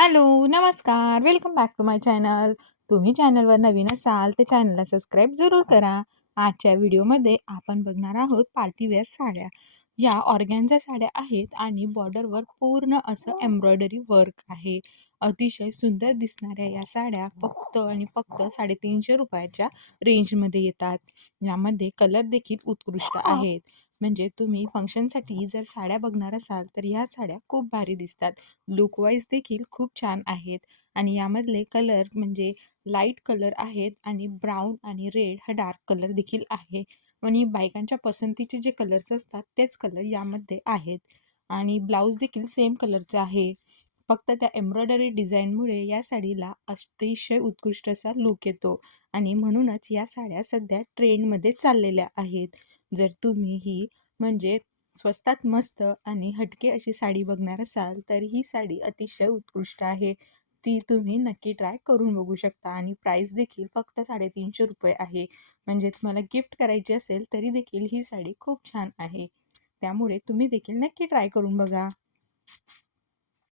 Hello नमस्कार. Welcome back to my channel. तुम्ही चॅनलवर नवीन असाल तर चॅनलला सबस्क्राईब जरूर करा. आजच्या व्हिडिओमध्ये आपण बघणार आहोत पार्टीवेअर साड्या. या ऑर्गॅनच्या साड्या आहेत आणि बॉर्डरवर पूर्ण असं एम्ब्रॉयडरी वर्क आहे. अतिशय सुंदर दिसणाऱ्या या साड्या फक्त आणि फक्त साडेतीनशे रुपयाच्या रेंजमध्ये येतात. यामध्ये कलर देखील उत्कृष्ट आहेत. म्हणजे तुम्ही फंक्शनसाठी जर साड्या बघणार असाल तर ह्या साड्या खूप भारी दिसतात. लुकवाईज देखील खूप छान आहेत. आणि यामधले कलर म्हणजे लाइट कलर आहेत आणि ब्राऊन आणि रेड हा डार्क कलर देखील आहे. आणि बायकांच्या पसंतीचे जे कलर्स असतात तेच कलर यामध्ये आहेत. आणि ब्लाऊज देखील सेम कलरचा आहे. फक्त त्या एम्ब्रॉयडरी डिझाईनमुळे या साडीला अतिशय उत्कृष्ट असा लुक येतो. आणि म्हणूनच या साड्या सध्या ट्रेंडमध्ये चाललेल्या आहेत. जर तुम्ही ही म्हणजे स्वस्तात मस्त आणि हटके अशी साडी बघणार असाल तर ही साडी अतिशय उत्कृष्ट आहे. ती तुम्ही नक्की ट्राय करून बघू शकता आणि प्राईस देखील फक्त साडेतीनशे रुपये आहे. म्हणजे तुम्हाला गिफ्ट करायची असेल तरी देखील ही साडी खूप छान आहे. त्यामुळे तुम्ही देखील नक्की ट्राय करून बघा.